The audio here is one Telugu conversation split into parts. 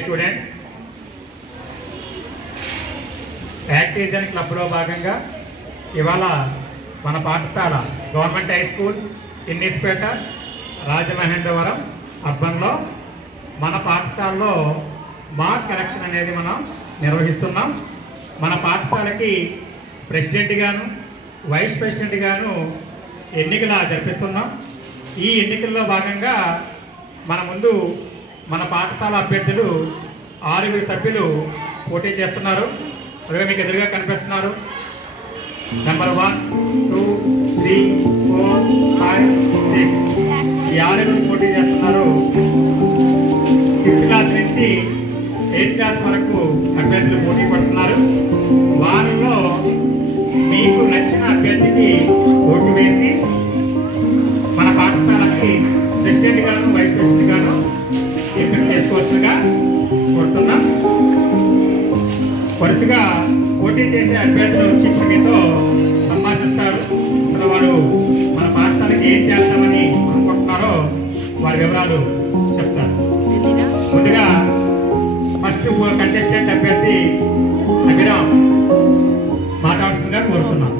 స్టూడెంట్స్ యాక్టివిజన్ క్లబ్లో భాగంగా ఇవాళ మన పాఠశాల government high school Innispeta Rajamahendravaram అర్బన్లో మన పాఠశాలలో మార్క్ కరెక్షన్ అనేది మనం నిర్వహిస్తున్నాం. మన పాఠశాలకి ప్రెసిడెంట్ గాను వైస్ ప్రెసిడెంట్ గాను ఎన్నికలు జరిపిస్తున్నాం. ఈ ఎన్నికల్లో భాగంగా మన ముందు మన పాఠశాల అభ్యర్థులు 6 సభ్యులు పోటీ చేస్తున్నారు. అదే మీకు ఎదురుగా కనిపిస్తున్నారు. నెంబర్ 1, 2, 3, 4, 5, 6 ఈ 6 పోటీ చేస్తున్నారు. 6th క్లాస్ నుంచి 8th క్లాస్ వరకు అభ్యర్థులు పోటీ పడుతున్నారు. వారిలో మీకు నచ్చిన అభ్యర్థికి ఓటు వేసి మన పాఠశాలకి ప్రెసిడెంట్ గాను వైస్ ప్రెసిడెంట్ గాను ఎంపిక చేసుకోవచ్చుగా కోరుతున్నాం. వరుసగా పోటీ చేసే అభ్యర్థులు వచ్చి మీతో సంభాషిస్తారు. అసలు వారు మన పాఠశాలకి ఏం చేస్తామని అనుకుంటున్నారో వారి వివరాలు చెప్తారు. ముందుగా ఫస్ట్ కంటెస్టెంట్ అభ్యర్థి అభిరామ్ మాట్లాడుతుందిగా కోరుతున్నాం.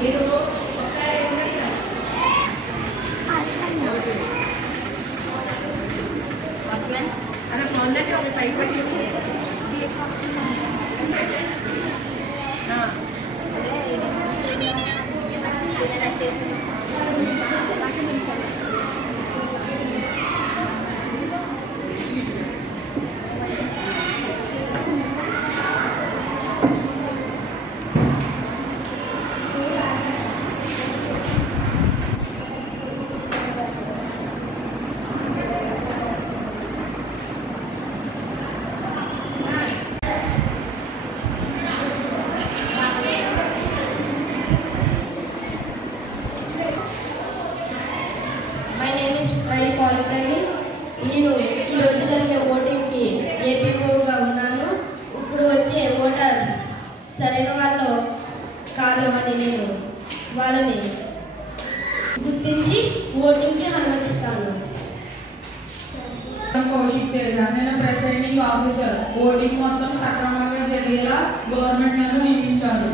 మీరు ఒకసారి అలా మొన్నటి ఒక పైపడి నేను ఈరోజు జరిగే ఓటింగ్కి ఏపీఓగా ఉన్నాను. ఇప్పుడు వచ్చే ఓటర్స్ సరైన వాళ్ళు కాదు అని నేను వాళ్ళని గుర్తించి ఓటింగ్కి అనుమతిస్తాను. కౌశిక్ తేజ, నేను ప్రెసిడెంటింగ్ ఆఫీసర్. ఓటింగ్ మొత్తం సక్రమంగా జరిగేలా గవర్నమెంట్ నన్ను నియమించారు.